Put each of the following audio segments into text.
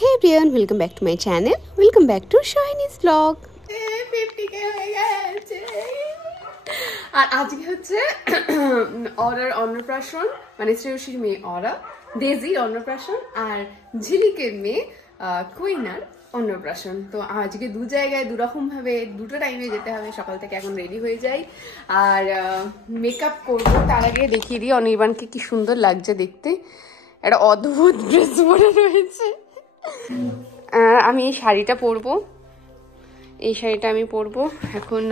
Hey everyone, welcome back to my channel. Welcome back to Shohini's vlog. 50k হয়ে গেছে। আর আজকে হচ্ছে অরার অন্নপ্রাশন, মানে শ্রেয়সীর মেয়ে অরা, ডেজির অন্নপ্রাশন আর ঝিলিকের মেয়ে কুইনার অন্নপ্রাশন। তো আজকে দু জায়গায় দুরকম ভাবে দুটো টাইমে যেতে হবে। সকাল থেকে এখন রেডি হয়ে যাই আর মেকআপ করবো। তার আগে দেখিয়ে দিই অনির্বাণকে কি সুন্দর লাগছে দেখতে। একটা অদ্ভুত ড্রেস পরে রয়েছে। আমি এই শাড়িটা পরবো, এই শাড়িটা আমি পরবো। এখন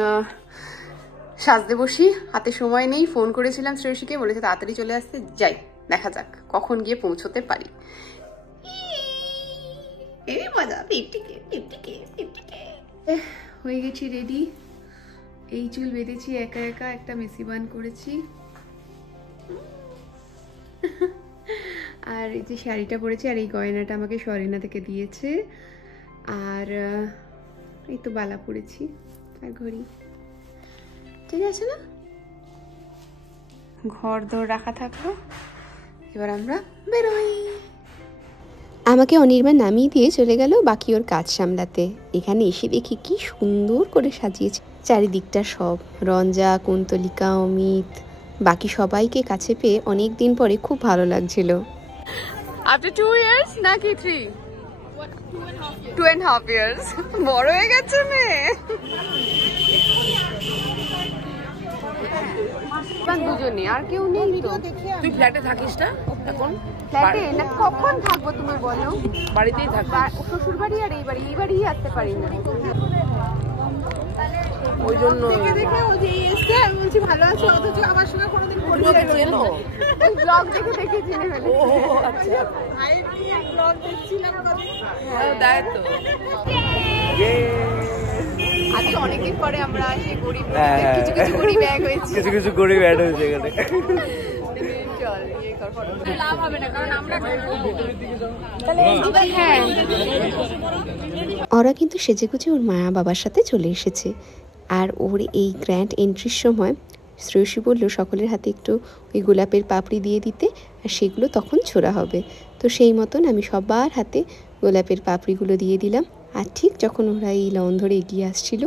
সাজতে বসি, হাতে সময় নেই। ফোন করেছিলাম শ্রেয়সীকে, বলেছে তাড়াতাড়ি চলে আসতে। যাই, দেখা যাক কখন গিয়ে পৌঁছতে পারি। এই মজা, 50k হয়ে গেছি রেডি। এই চুল বেঁধেছি একা একা, একটা মেসি বান করেছি। আর এই যে শাড়িটা পরেছি, আর এই গয়নাটা আমাকে সরিনা থেকে দিয়েছে। আর এই তো বালা পরেছি আর ঘড়ি। ঠিক আছে না? ঘর দৌড় রাখা থাকলো, এবার আমরা বেরোই। আমাকে অনির্বাণ নামিয়ে দিয়ে চলে গেল বাকি ওর কাজ সামলাতে। এখানে এসে দেখি কি সুন্দর করে সাজিয়েছে চারিদিকটা। সব রঞ্জা, কুন্তলিকা, অমিত, বাকি সবাইকে কাছে পেয়ে অনেক দিন পরে খুব ভালো লাগছিল। After 2 years নাকি 3? 2.5 years। বড় হয়ে গেছে মেয়ে। দুজনে, আর কেউ নেই তো। তুই ফ্ল্যাটে থাকিস না এখন? ফ্ল্যাটে না, কখন থাকবো তুমি বলো? বাড়িতেই থাকবি? শ্বশুর বাড়ি আর এই বাড়ি আসতে পারি না। ওই জন্য দেখে ও যে এসে আমি বলছি ভালো আছো, অথচ আমার সঙ্গে কোনোদিন পরিচয় চেনো? ওই ব্লগ দেখে চিনে ফেলেছি। ও আচ্ছা, ভাইয়ের কি ব্লগ দেখছিলাম কবে। হ্যাঁ দেখ তো। আজকে অনেকদিন পরে আমরা সেই গরিব কিছু কিছু গরিব ব্যাগ হয়েছে, কিছু কিছু গরিব অ্যাড হয়েছে এখানে। চল ইয়ে কর, ফটো লাভ হবে না কারণ আমরা হ্যাঁ, ওরা কিন্তু সেজেগুজে ওর মা বাবার সাথে চলে এসেছে। আর ওর এই গ্র্যান্ড এন্ট্রির সময় শ্রেয়সী বলল সকলের হাতে একটু ওই গোলাপের পাপড়ি দিয়ে দিতে, আর সেগুলো তখন ছোড়া হবে। তো সেই মতন আমি সবার হাতে গোলাপের পাপড়িগুলো দিয়ে দিলাম। আর ঠিক যখন ওরা এই লন ধরে এগিয়ে আসছিল,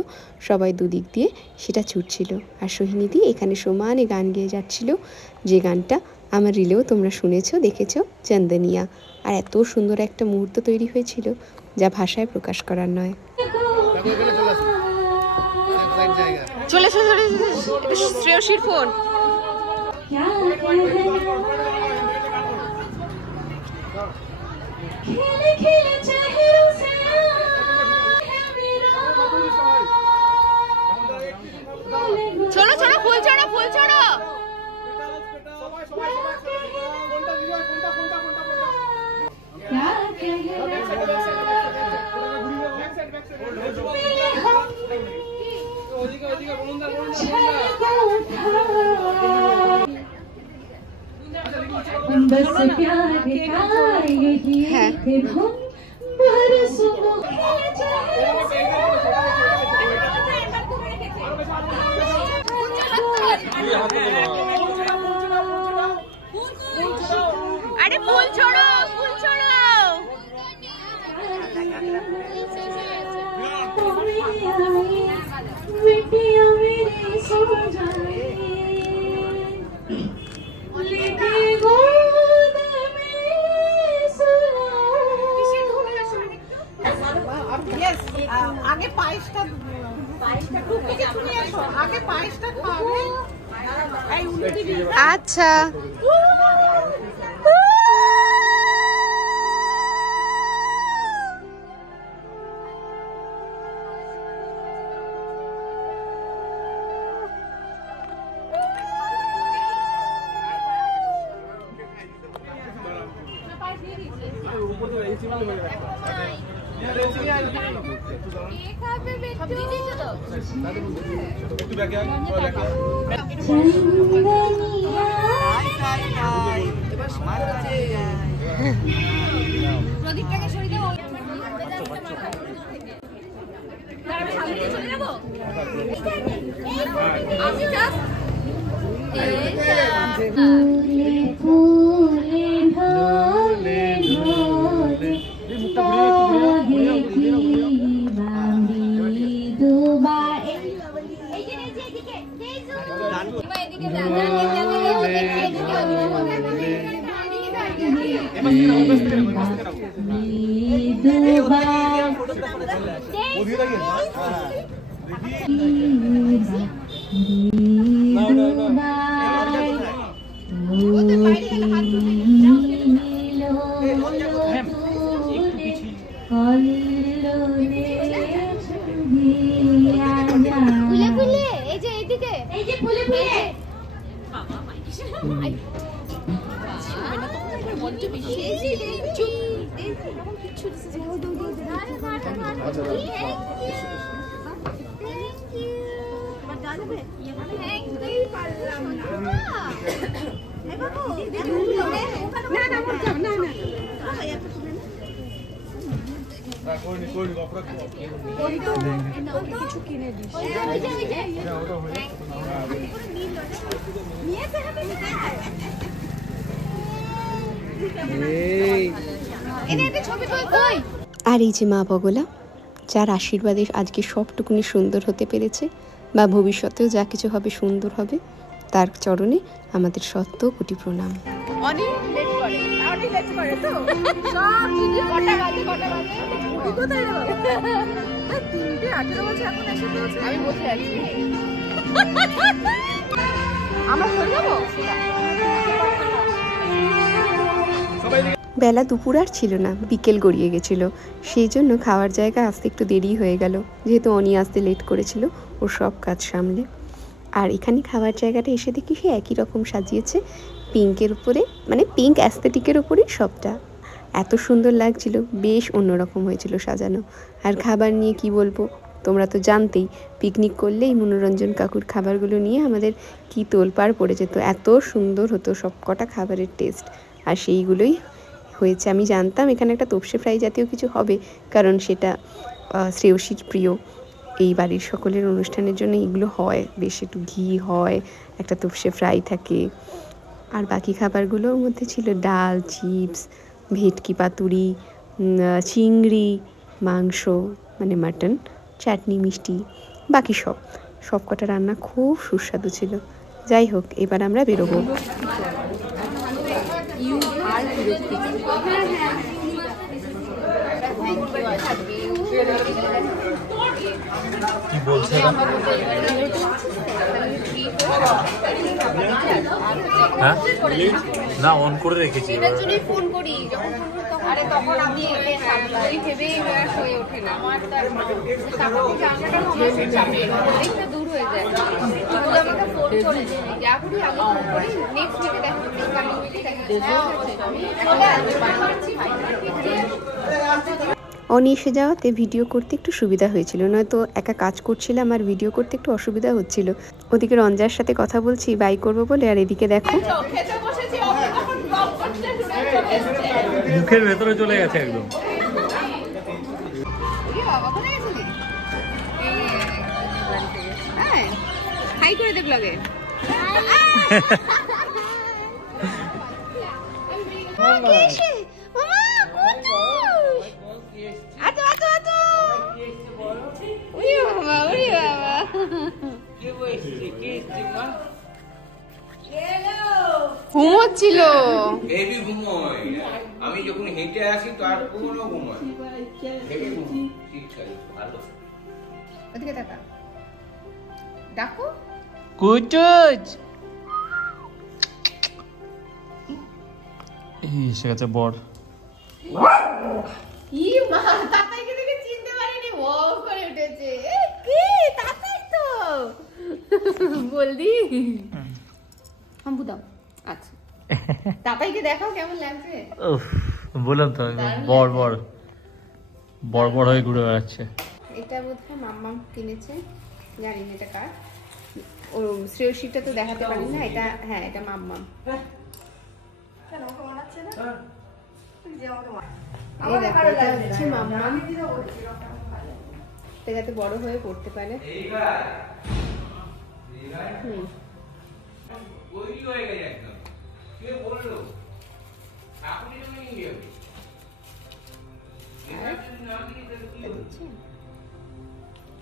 সবাই দুদিক দিয়ে সেটা ছুটছিল। আর সোহিনীদি এখানে সমানে গান গেয়ে যাচ্ছিল, যে গানটা আমার রিলেও তোমরা শুনেছো, দেখেছো, চন্দনিয়া। আর এত সুন্দর একটা মুহূর্ত তৈরি হয়েছিল যা ভাষায় প্রকাশ করার নয়। চলে শ্রেয়সীর ফোন। চলো চলো, ফুল চড়ো ফুল চড়ো। হ্যাঁ আরে ফুল ছড়ো ফুল ছড়ো। আগে পায়েসটা আগে পায়েসটা খাওয়াবে। আচ্ছা প্রদীপটাকে সরিয়ে দাও। আমি জাস্ট আর এই যে মা বগলা, যার আশীর্বাদে আজকে সবটুকুনি সুন্দর হতে পেরেছে, বা ভবিষ্যতেও যা কিছু হবে সুন্দর হবে, তার চরণে আমাদের শত কোটি প্রণাম। অনেক লেট করে, অনেক লেট করে তো সব জিনিস কটা বাজে তুই কোথায় রে বাবা? 3:18 বাজে এখন এসে পৌঁছে আমি বসে আছি। আমরা চলে যাবো। বেলা দুপুর আর ছিল না, বিকেল গড়িয়ে গেছিল, সেই জন্য খাওয়ার জায়গা আসতে একটু দেরি হয়ে গেল, যেহেতু অনি আসতে লেট করেছিল ওর সব কাজ সামলে। আর এখানে খাওয়ার জায়গাটা এসে দেখি সে একই রকম সাজিয়েছে, পিঙ্কের উপরে, মানে পিঙ্ক অ্যাস্থেটিকের উপরেই সবটা। এত সুন্দর লাগছিল, বেশ অন্যরকম হয়েছিল সাজানো। আর খাবার নিয়ে কি বলবো, তোমরা তো জানতেই, পিকনিক করলেই মনোরঞ্জন কাকুর খাবারগুলো নিয়ে আমাদের কি তোলপাড় পড়ে যেত, এত সুন্দর হতো সব কটা খাবারের টেস্ট। আর সেইগুলোই হয়েছে। আমি জানতাম এখানে একটা তোপসে ফ্রাই জাতীয় কিছু হবে, কারণ সেটা শ্রেয়সীর প্রিয়। এই বাড়ির সকলের অনুষ্ঠানের জন্য এগুলো হয়, বেশ একটু ঘি হয়, একটা তোপসে ফ্রাই থাকে। আর বাকি খাবারগুলোর মধ্যে ছিল ডাল, চিপস, ভেটকি পাতুরি, চিংড়ি, মাংস মানে মাটন, চাটনি, মিষ্টি, বাকি সব কটা রান্না খুব সুস্বাদু ছিল। যাই হোক, এবার আমরা বেরোবো। কি বলছে হ্যাঁ না অন করে রেখেছি এটার জন্যই ফোন করি, যখন ফোন করি তখন আরে তখন আমি ওই ভেবেই হয়ে ওঠে না আমার, তার জানলাটা আমার চাপে অনেকটা দূর হয়ে যায়। তুই আমাকে ফোন করে যা করি আগে ফোন করি, নেক্সট উইকে দেখা যাচ্ছে, কামিং উইকে দেখা যাচ্ছে। অনি এসে যাওয়াতে ভিডিও করতে একটু সুবিধা হয়েছিল, নয়তো একা কাজ করছিলাম আর ভিডিও করতে একটু অসুবিধা হচ্ছিল। ওদিকে রঞ্জার সাথে কথা বলছি বাই করবো বলে, আর এদিকে দেখো মুখের ভেতরে চলে গেছে একদম। হাই করে দেখ লাগে ঘুমোচ্ছিল, হেভি ঘুমোয়। আমি যখন হেঁটে আসি তার পুরো ঘুমোয়, হেভি ঘুমোয়। ঠিক আছে, ভালো। ওদিকে তাকা, ডাকো কুচুচ। এসে গেছে বর। ই মা, তাতাইকে দেখে চিনতে পারিনি, ও করে উঠেছে। কি তাতাই তো বলদি হাম্বু দাও। আচ্ছা, তাতাইকে দেখাও কেমন লাগছে। বললাম তো বর বর বর বর হয়ে ঘুরে বেড়াচ্ছে। এটা বোধহয় মাম্মা কিনেছে, জানি না এটা কার। ও শ্রেয়সীটা তো দেখাতে পারি না, এটা হ্যাঁ এটা মাম্মা। যাতে বড় হয়ে পড়তে পারে।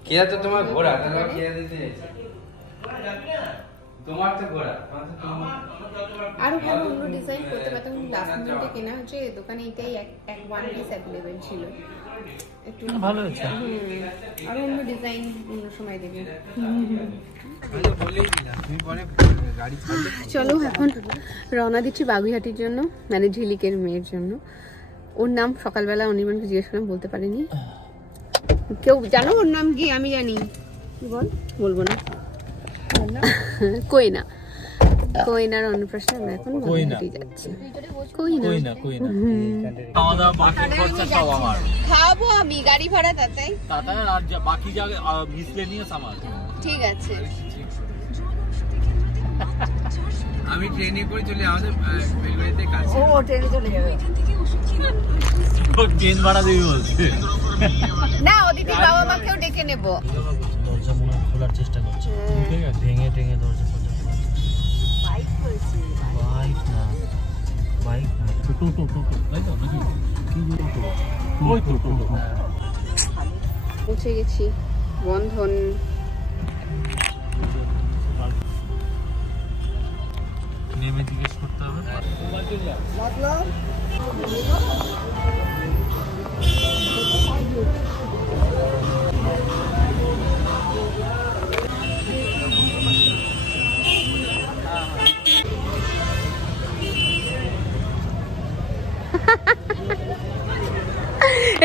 কেয়া তো তোমার ঘোড়া, তাহলে কেয়া দিতে তোমার তো ঘোড়া। আরো ভালো অন্য ডিজাইন করতে পারতাম, কিন্তু লাস্ট মিনিটে কেনা হচ্ছে দোকানে এটাই এক ওয়ান পিস অ্যাভেলেবেল ছিল। একটু ভালো হয়েছে। আরো অন্য ডিজাইন অন্য সময় দেবে। চলো এখন রওনা দিচ্ছি বাগুইহাটির জন্য, মানে ঝিলিকের মেয়ের জন্য। ওর নাম সকালবেলা অনির্বাণকে জিজ্ঞেস করলাম, বলতে পারিনি। কেউ জানো ওর নাম কি? আমি জানি। কি বল? বলবো না। কোয়েনা, কোয়েনার অন্নপ্রাশনে আমরা এখন বাগুইহাটি যাচ্ছি। কোয়েনা খাবো আমি, গাড়ি ভাড়া তাতে আর বাকি যা মিসলেনিয়াস আমার। ঠিক আছে। আমি ট্রেনে করে চলে আমাদের বেলবাড়িতে কাছে। ও ট্রেনে চলে যাবে। ট্রেন ভাড়া দিবি বলছে না, ওদিকে বাবা মাকেও ডেকে নেবো। দরজা মনে হয় খোলার চেষ্টা করছে, ঠিক আছে, ভেঙে টেঙে দরজা খোলার চেষ্টা করছে। বাইক না টোটো তাই তো নাকি? কি টোটো? ওই টোটো। পৌঁছে গেছি বন্ধন। নেমে জিজ্ঞেস করতে হবে।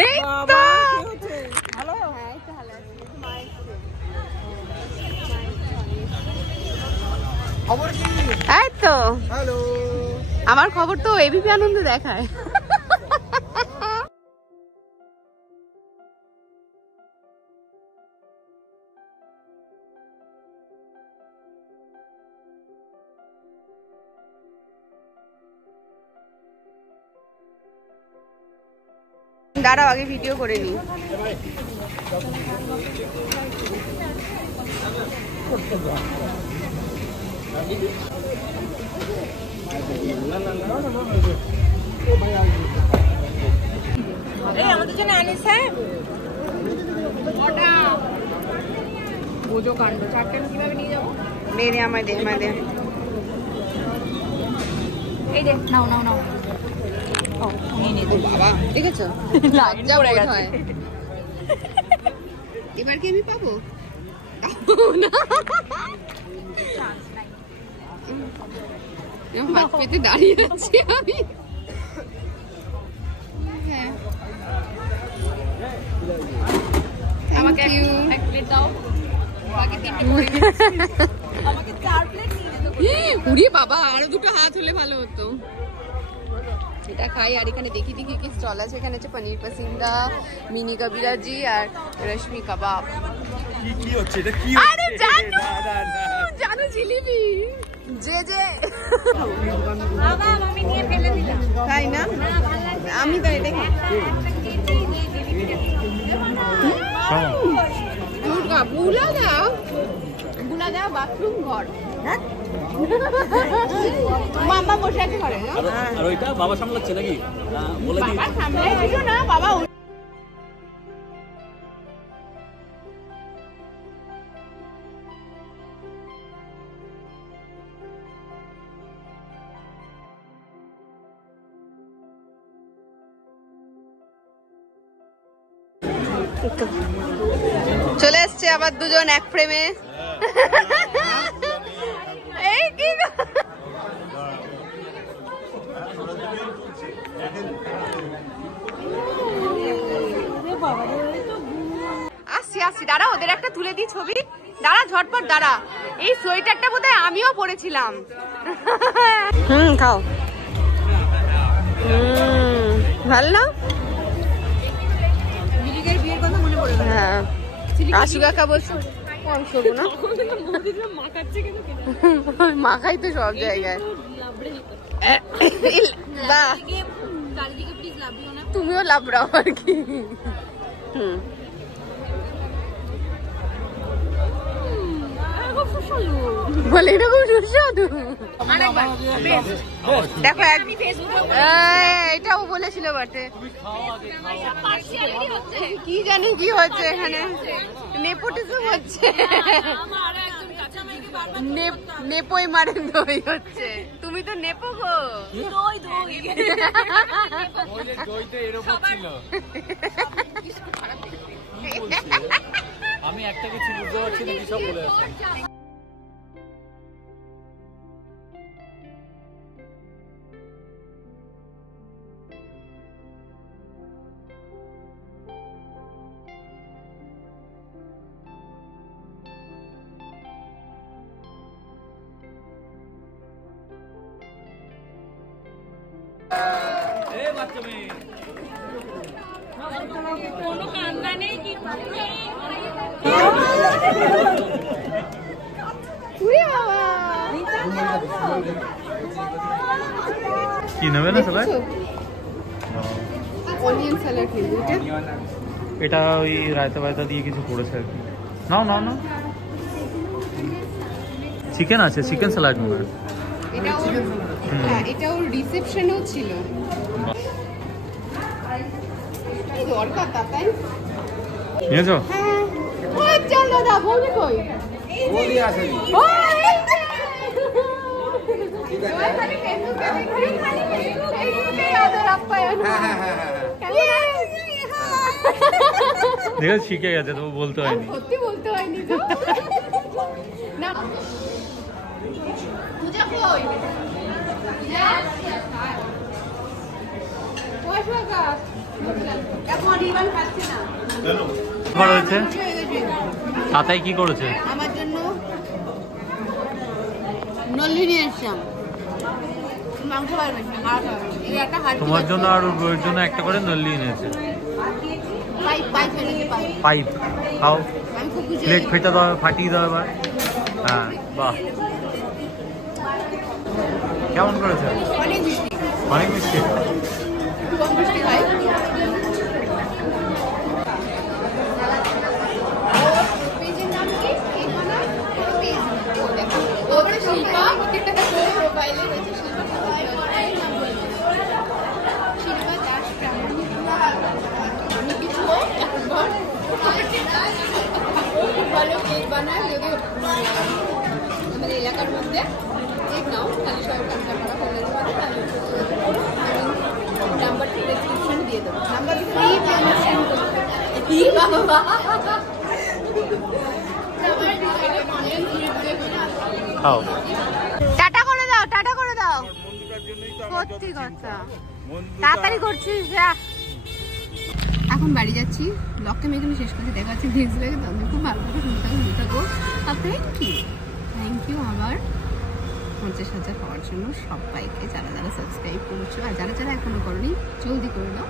এই তো এই তো আমার খবর তো এবিপি আনন্দ দেখায়। দাঁড়াও, আগে ভিডিও করে নি। আমাদের জন্য আনিস। হ্যাঁ বোঝো কাণ্ড, চারটে কিভাবে নিয়ে যাবো? দে আমায় দে, আমায় দে। এই যে নাও নাও নাও। ও উনি নিয়ে দেবে। বাবা দেখেছো লজ্জা বোধ হয়। এবার কি আমি পাবো না? হাত পেতে দাঁড়িয়ে আছি আমি। হ্যাঁ আমাকে এক প্লেট দাও, বাকি তিনটে পড়ে গেছে। আমাকে 4 প্লেট নিয়ে দাও। উড়ি বাবা, আরো দুটো হাত হলে ভালো হতো। এটা খাই। আর এখানে দেখি দেখি কি স্টল আছে। এখানে আছে পনির পাসিন্দা, মিনি কবিরাজি আর রশ্মি কাবাব। কি হচ্ছে এটা? কি আরে জানু, জানু জিলিপি যে যে বাবা আমি নিয়ে ফেলে দিলাম। তাই না? আমি তো এটা বুলা দাও বাথরুম ঘর। মাম্মা বসে আছে ঘরে না? আর ওইটা বাবা সামলাচ্ছে নাকি? বলে দিই। বাবা সামলাইছিল না, বাবা চলে এসছে আবার দুজন এক ফ্রেমে। এই কি আসছি আসছি, দাঁড়া ওদের একটা তুলে দিই ছবি। দাঁড়া ঝটপট দাঁড়া। এই সোয়েটারটা বোধহয় আমিও পরেছিলাম। খাও। ভালো না? হ্যাঁ আশু কাকা বলছো না, মাখাই তো সব জায়গায়। তুমিও লাভরাও আর কি। বলে এরকম সুস্বাদু। দেখো এটাও বলেছিল বটে। কি জানি কি হচ্ছে এখানে, নেপোটিজম হচ্ছে, নেপোই মারেন দই হচ্ছে। তুমি তো নেপো গো। দই দই দই তো এরকম ছিল। আমি একটা কিছু বুঝতে পারছি না কি সব বলে আছে। কোনো কান্না নেই কি কি নেবে না স্যালাড? অনিয়ন স্যালাড নেব। এটা ওই রায়তা বায়তা দিয়ে কিছু করেছে আর কি। নাও নাও না, চিকেন আছে, চিকেন স্যালাড মনে হয়। এটা ওর, হ্যাঁ এটা ওর রিসেপশনেও ছিল। দরকার তাই নিয়েছো? হ্যাঁ, ওই চল দাদা, বলবি কই? বলি আসেনি। দেখে শিখে গেছে, তো বলতে হয়নি। সত্যি বলতে হয়নি তো। না পূজা কই? এখন ইভান খাচ্ছি না। কি হয়েছে? তাতাই কি করেছে? আমার জন্য নল্লি নিয়ে এসছিলাম, মাংস পারবে এই একটা হাড়। তোমার জন্য আর ওর বউয়ের জন্য একটা করে নল্লি এনেছে। পাইপ খাও, আমি খুব খুশি। প্লেট ফেটে দাও, ফাটিয়ে দাও এবার। হ্যাঁ বাহ, কেমন করেছে? অনেক মিষ্টি, অনেক মিষ্টি। কম মিষ্টি খাই। পেজের নাম কি? কেক বানায় পেজ। ও দেখো, ওপরে শিল্পা প্রত্যেকটা প্রোফাইলে রয়েছে শিল্পা দাস প্রামাণিক। আমি কিছু একবার ভালো কেক বানায়, যদি আমাদের এলাকার মধ্যে কেক নাও তাহলে সব কন্ট্যাক্ট করা হয়ে যাবে। তাহলে আমি নাম্বারটা ডেসক্রিপশনে দিয়ে দেবো। নাম্বার ফ্রি পেমেন্ট কি বাবা, খাও। টাটা করে দাও, টাটা করে দাও। সত্যি কথা, তাড়াতাড়ি করছিস যা। এখন বাড়ি যাচ্ছি, ব্লগটা আমি এখানে শেষ করছি। দেখা যাচ্ছে ভিডিও লাগে তো আমি খুব ভালো করে শুনতে থাকবো। আর থ্যাংক ইউ আবার 50,000 হওয়ার জন্য সবাইকে, যারা যারা সাবস্ক্রাইব করেছো আর যারা যারা এখনো করোনি জলদি করে দাও।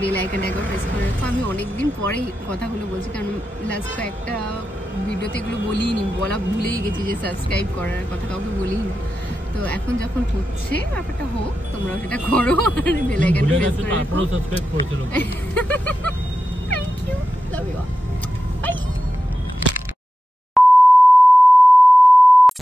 বেল আইকনটা একবার প্রেস করে রাখো। আমি অনেকদিন পরেই কথাগুলো বলছি, কারণ লাস্ট একটা ভিডিওতে এগুলো বলিনি, বলা ভুলেই গেছি যে সাবস্ক্রাইব করার কথা কাউকে বলিনি। তো এখন যখন হচ্ছে ব্যাপারটা হোক, তোমরাও সেটা করো আর বেল আইকনটা প্রেস করে রাখো। সাবস্ক্রাইব করেছিল। Thank you, love you.